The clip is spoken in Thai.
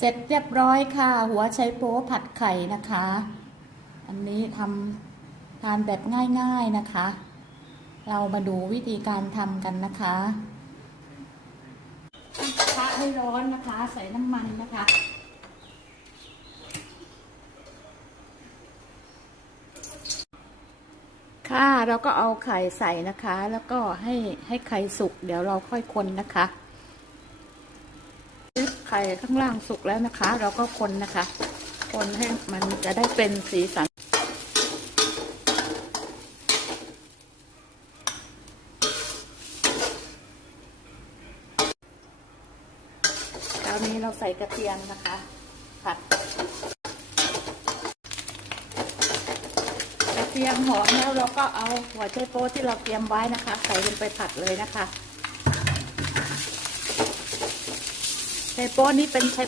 เสร็จเรียบร้อยค่ะ หัวไชโป๊ผัดไข่นะคะ อันนี้ทำทานแบบง่ายๆนะคะ เรามาดูวิธีการทำกันนะคะตั้งกระทะให้ร้อนนะคะ ใส่น้ำมันนะคะค่ะเราก็เอาไข่ใส่นะคะ แล้วก็ให้ให้ไข่สุก เดี๋ยวเราค่อยคนนะคะ ไข่ข้างล่างสุกแล้วนะคะ เราก็คนนะคะ คนให้มันจะได้เป็นสีสัน คราวนี้เราใส่กระเทียมนะคะ ผัด กระเทียมหอมแล้วเราก็เอาหัวไชโป๊ที่เราเตรียมไว้นะคะ ใส่ลงไปผัดเลยนะคะ ชโป๊นี่เป็นไช